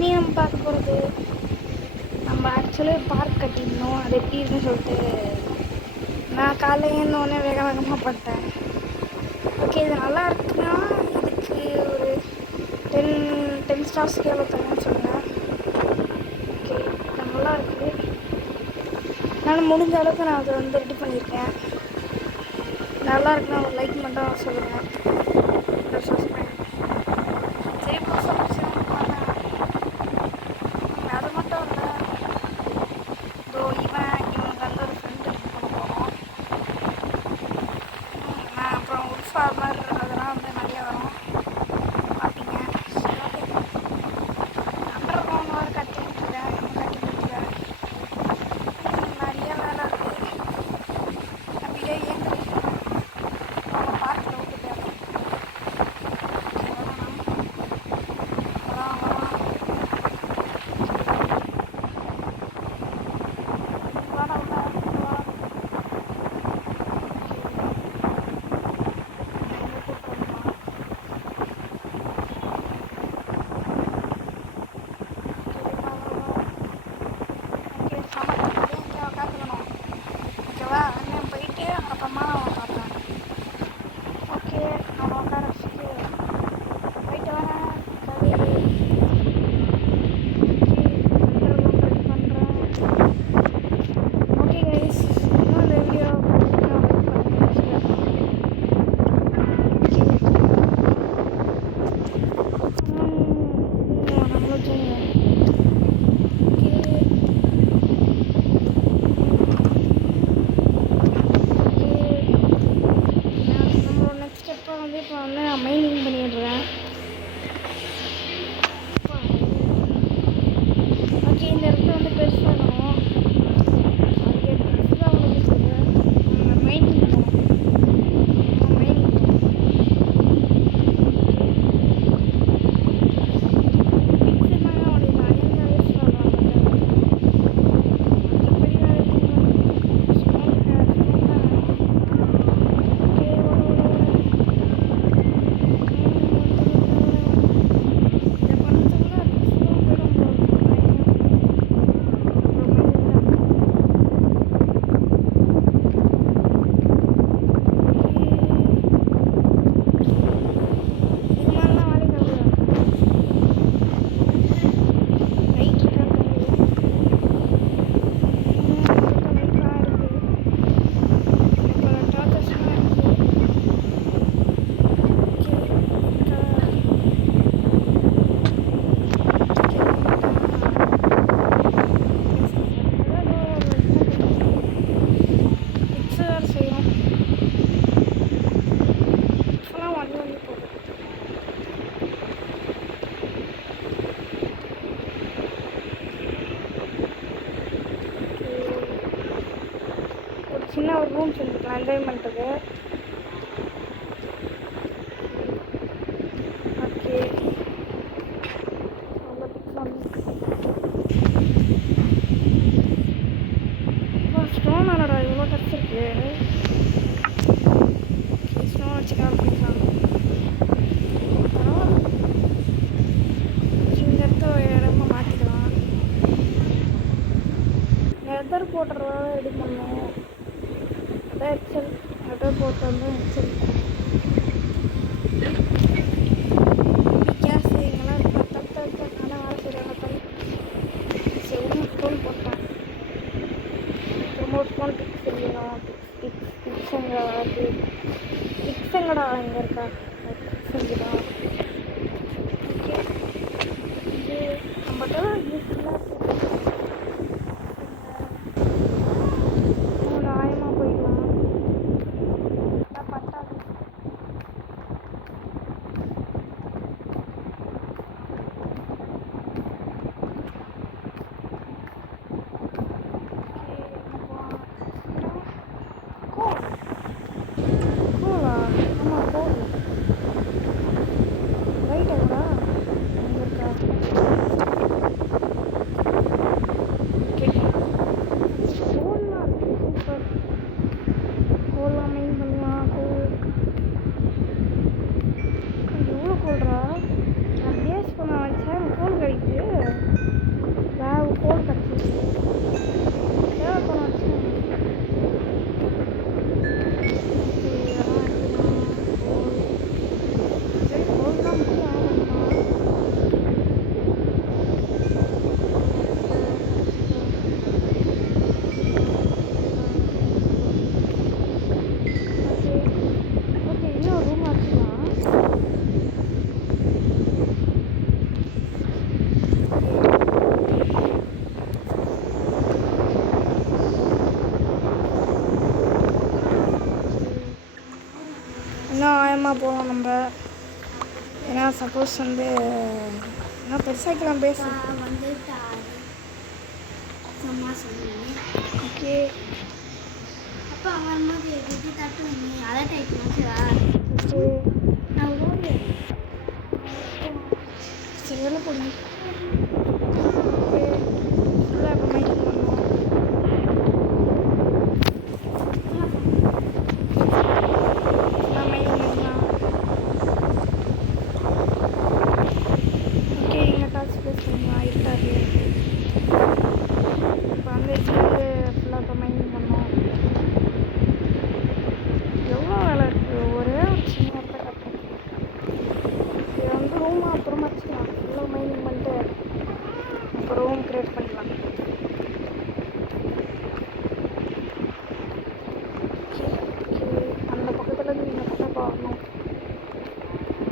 இனி நம்ம பார்க்க போகிறது, நம்ம ஆக்சுவலி பார்க் கட்டியிருந்தோம். அது எப்படி இருக்குன்னு சொல்லிட்டு நான் காலையில் எழுந்தோடனே வேக வேகமாக பண்ணிட்டேன். ஓகே, இது நல்லா இருக்குன்னா இதுக்கு ஒரு 10 ஸ்டார்ஸ் எவ்வளோ தரேன்னு சொல்லுங்கள். ஓகே, இது நல்லா இருக்குது. நான் முடிஞ்ச அளவுக்கு நான் அதை வந்து ரெடி பண்ணியிருக்கேன். நல்லா இருக்குன்னா ஒரு லைக் மட்டும் சொல்லுங்கள். சரி, அது மட்டும் இல்லை, இவனுக்கு வந்து ஒரு ஃப்ரெண்டு பண்ண போகிறோம். நான் அப்புறம் ஒரு ஃபார்மர் அதெல்லாம் வந்து நிறைய வரும் பார்ப்பீங்க. அப்புறம் ஒரு கட்டிட்டுருக்கேன், கட்டிட்டுருக்கேன். நிறைய வேலை இருக்குது. அப்படியே ஏந்திரி நம்ம பார்க்கில் விட்டுட்டேன். ஓகேவா, அண்ணன் போயிட்டு அப்புறமா அவன் பார்ப்பேன். ஓகே, அவன் உட்கார வச்சுட்டு போயிட்டு வரேன். ஓகே கைஸ், இன்னும் இந்த வீடியோ நம்மளும் தூங்குவோம். இப்போ வந்து நான் மைனிங் பண்ணிடுறேன். ஓகே, இந்த இடத்துல வந்து பெருசாகணும். அதுக்கு பெருசாக வந்து மைனிங் சின்ன ஒரு ரூம் செஞ்சுக்கலாம் என்ஜாய்மெண்ட்டுக்கு. ஓகே, ஸ்டோன் ஆனடா இவ்வளோ கிடச்சிருக்கு. ஸ்டோன் வச்சு கவர் பண்ணிக்கலாம். இந்த இடத்த இடமா மாற்றிக்கலாம். லெதர் போட்டுறதால ரெடி பண்ணோம். எக்ஸல் லெதர் போட்டு வந்து சப்போஸ் வந்து இன்னும் பெருசாக்கலாம் பேச வந்து சும்மா சொன்னேன். ஓகே அப்போ அவன் மாதிரி எது தட்டு நீ அதை டைப் ஓகேவா? ஓகே நான் ஓகே சரி வேலை போடுங்க. ஓகே ஃபுல்லாக இப்போ மைண்டிங் பண்ணுவோம். ஃபுல்லாக மைண்டிங் பண்ணலாம். ஓகே இங்கே டாக்ஸ் ப்ளேஸ் பண்ணலாம் இருக்காது. இப்போ வந்து இதுலேருந்து ஃபுல்லாக இப்போ மைண்டிங் பண்ணோம். எவ்வளோ வேலை இருக்குது? ஒரே ஒரு சின்ன இடத்த கட்டணும். இது வந்து ரூமாக அப்புறமா வச்சுக்கலாம். ஃபுல்லாக மைண்டிங் பண்ணிட்டு இப்போ ரூம் க்ரியேட் பண்ணிக்கலாம். அந்த பக்கத்துலேருந்து இந்த பக்கம் போகணும்.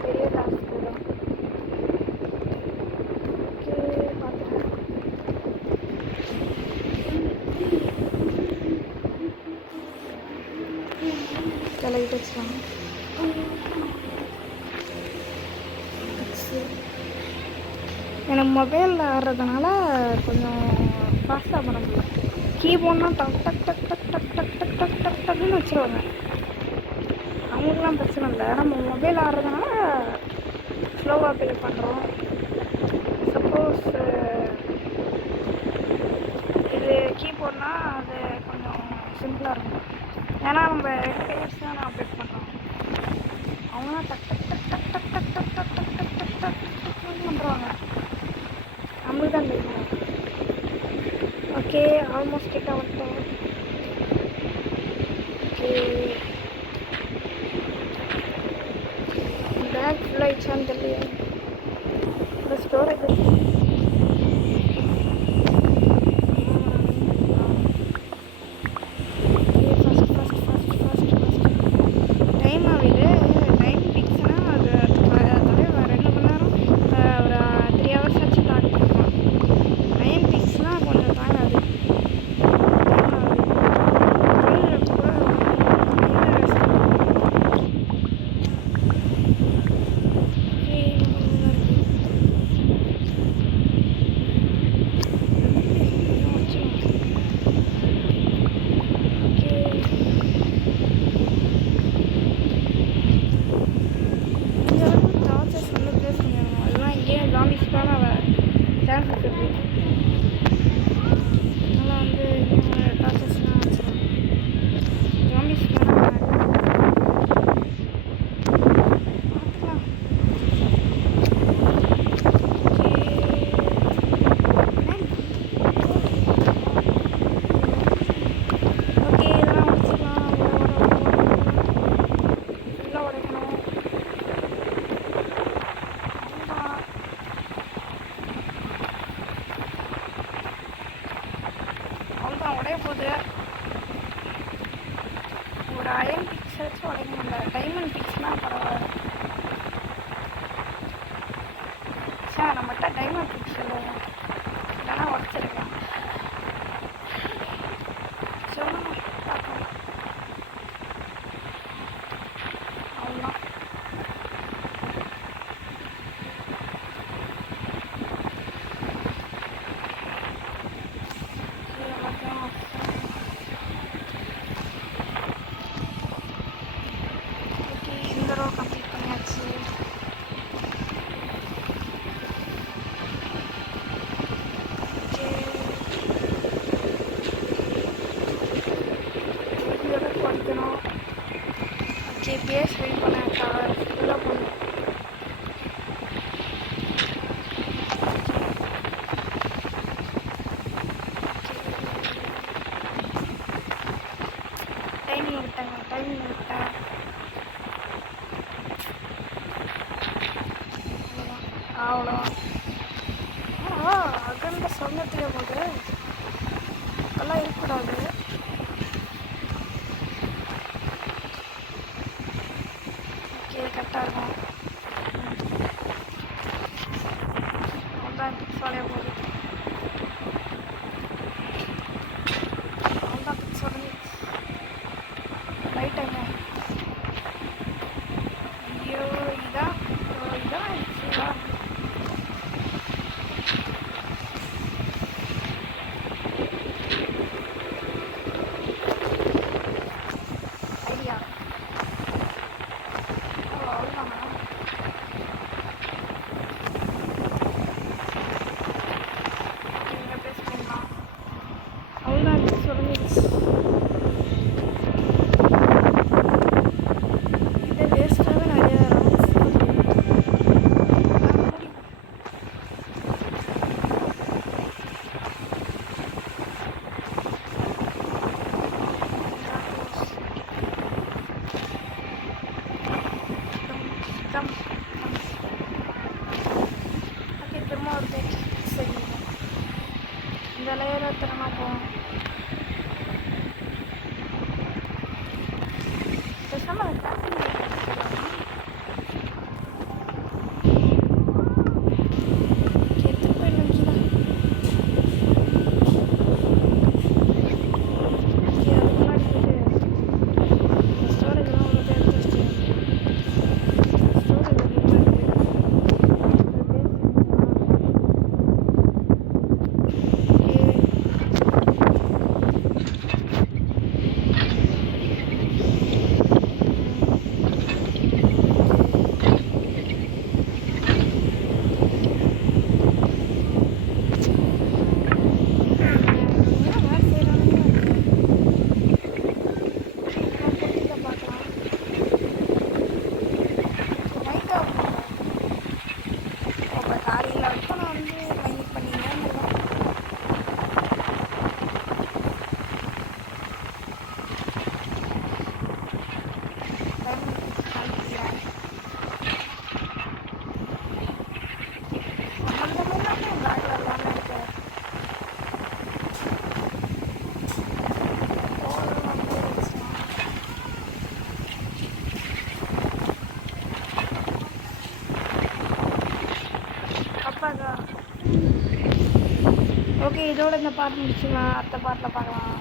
பெரிய டாஸ்க் தான். ஓகே பார்த்துட்டு லைட் வச்சுக்கலாம். எனக்கு மொபைலில் ஆடுறதுனால கொஞ்சம் ஃபாஸ்ட்டாக பண்ண முடியல. கீபோர்ட்னா டக் டக் டக் டக் டக் டக் டக் டக் டக் டக்குன்னு வச்சுருவாங்க. அவங்களுக்குலாம் பிரச்சனை இல்லை. நம்ம மொபைல் ஆடுறதுனால ஸ்லோவாக ப்ளே பண்ணுறோம். சப்போஸ் இது கீபோர்ட்னா அது கொஞ்சம் சிம்பிளாக இருக்கும். ஏன்னா நம்ம 2 கை வச்சு தான் நான் அப்டேட் பண்ணுறோம். அவங்களாம் டக் டக் டக் டக் டக் டக் டக் டக் டக் டக் டக் டக் டக் பண்ணுறாங்க. நம்மளுக்கு தான் தெரியும். ஓகே ஆல்மோஸ்ட் கிட்ட வந்துட்டோம். ஓகே பேக் ஃபுல்லாக ஆயிடுச்சான்னு தெரியல. இந்த ஸ்டோரேஜ் சான்ஸ் இருக்குது. அதனால் வந்து டாக்டர்ஸ்லாம் வச்சுருவாங்க. ஜாம்பிஸ் பார்த்துக்கலாம். ஓகே இதெல்லாம் உடச்சிக்கலாம். ஃபுல்லாக உடைக்கணும். அவ்வளோதான் உடைய போகுது. ஒரு அயன் பிக்ஸ் வச்சு உடைக்க முடியல. டைமண்ட் பிக்ஸ்னால் பரவாயில்ல. சார் நம்மகிட்ட டைமண்ட் பிக்ஸ் இல்லை. இல்லைன்னா உடச்சிருக்கலாம். சொல்லுங்கள் பார்க்கலாம். அவ்வளோதான். இந்த ரோ கம்ப்ளீட் பண்ணியாச்சு. படிக்கணும். ஓகே பேஸ் வெயிட் பண்ண ஃபுல்லாக பண்ணணும். டைமிங் விட்டேன். அவ்வளோதான். அகண்ட சொன்னதுக்கு போது அதெல்லாம் இருக்கக்கூடாது. ஓகே கரெக்டாக இருக்கும். அவ்வளோதான் பிக்ஸ் வளைய போகுது. அவ்வளோதான் பிக்ஸ் உடஞ்சி ரைட்டாங்க. ஐயோ இதான் ஆயிடுச்சு. அப்டேட் சரி இந்த லேயர் எத்தனை போகும் பேசாமல் எடுத்துகிட்டு போயிடலாம் கீழே அதுக்கு முன்னாடி போயிட்டு ஸ்டோரேஜ்லாம் உள்ள போய் எடுத்து வச்சுட்டு ஸ்டோரேஜ் அதிகமாக ஓகே இதோட இந்த பாட்டு முடிச்சுக்கலாம் அடுத்த பாட்டில் பார்க்கலாம்